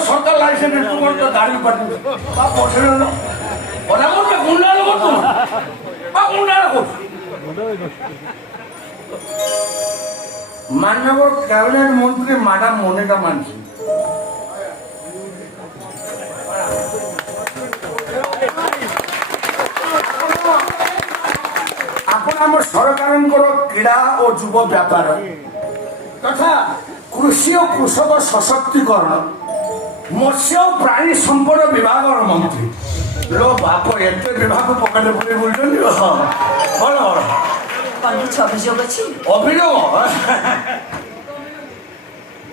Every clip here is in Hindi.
सरकार लाइसेंस दाड़ी माननीय कैबिनेट मंत्री मैडम मोनिका मानसी आपण सरकार क्रीड़ा और युव व्यापार तथा कृषि और कृषक सशक्तिकरण मत्स्य और प्राणी संपद विभाग मंत्री लो बाप एत विभाग पकड़े पड़े बोलते अभियोग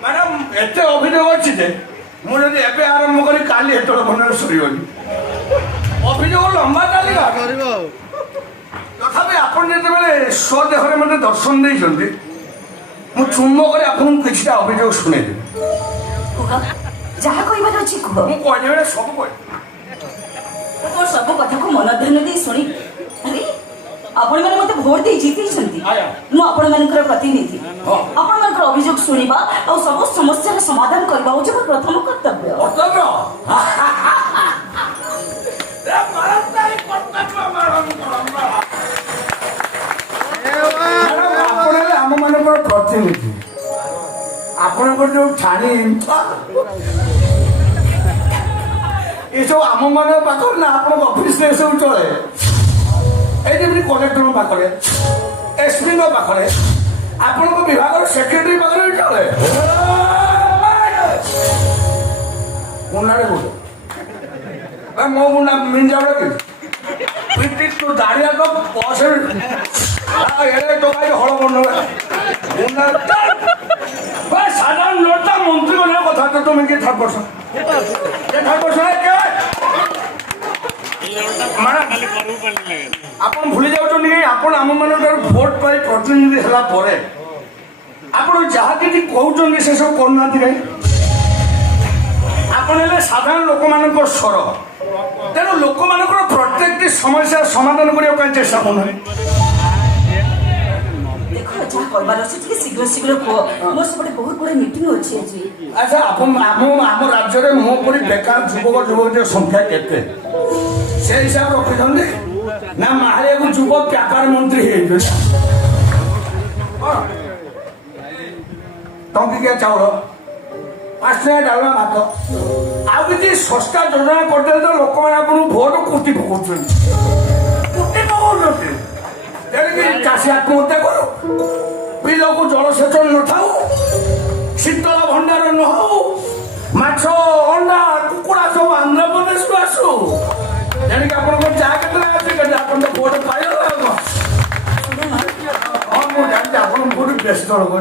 मैडम एत अभियोग अच्छी मुझे आरंभ करी काली एत मन शोनी अभियोग लंबा चलगा तथापि आप स्वदेह मत दर्शन देते मुझ चुम्बक किसी अभियोग शुणे जहाँ कहबार अच्छी कह सब सब कथा को मन ध्यान दे शुणी अरे आपण मैंने मत भोट दे जीती आपण मानकर प्रतिनिधि आपण मानकर अभियोग शुणा और सब समस्या समाधान करबा हो मोर प्रथम कर्तव्य आम मान प्रतिनिधि आपण जो छाणी ये सब आम मान पाखे ना आप ऑफिस सब चले ये कलेक्टर पाखे एसपी पाखे आपण विभाग सेक्रेटरी पाखे भी चले मुंडे बोले मो मुंडा मिन जाओ कि तू दाड़िया तो बस तो हल बंद साधारण लोटा मंत्री बने कथा तो तुम कि थर्ड पर्सन आप भूली जाऊँ आप आम मान भोट पाई प्रतिनिधि है आप जहाँ कि कहते से सब करना कहीं आप साधारण लोक मान स्वर तेणु लोक मान प्रत्येक समस्या समाधान करने चेष्टा करना शीघ्र शीघ्र मोर सब बहुत गुड़े मीटिंग अच्छी अच्छा आम राज्य में मोपरी बेकार युवक युवती संख्या केते से हिसाब रखिछन्ते ना मारे को युवक व्यापार मंत्री टंकिकिया चाउल 5 टका डालमा भात आउ कि सस्ता योजना करते तो लोक मैंने आप भोट कुटी पकाउछन चाषी आत्महत्या करो पिला को जलसेचन न था शीतल भंडार न हो माछ अंडा कुकुड़ा सब आंध्र प्रदेश को आसू जानी आप भोट पाइल हाँ मुझे जानते आप बहुत व्यस्त लोक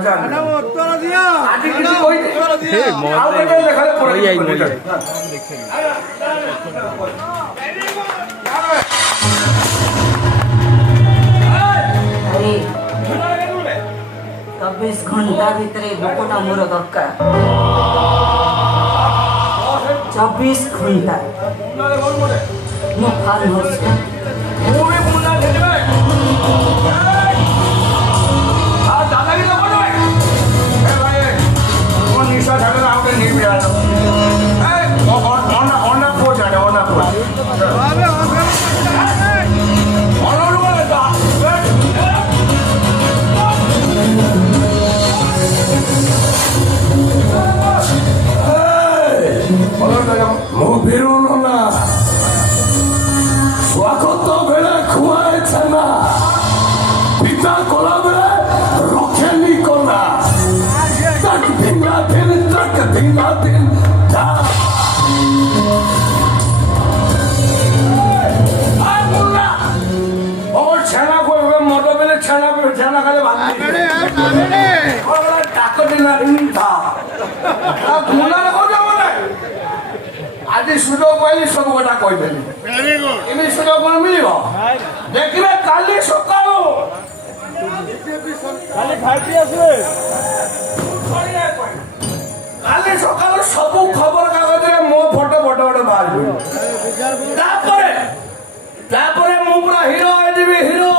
अरे 24 घंटा भितर लोकटा मोर दरकार 24 घंटा मो फार्म हाउस निशा झाला नहीं मिळालं स्वागत बेले खुआए छना पिता कोला बेले रखेली कोला तक ढीला दिन जा और छना को मोटो बेले छना खाले भात डाक दिन था मुना को आज सुजोग पाइली सब गोटा कहीदेली एमि सुजोग कौन मिल देखिए काली सकाल खाली खाई सकाल सब खबर कागज मो फोटो बड़ बड़ बाहर तापर तापर मु पूरा हिरो हिरो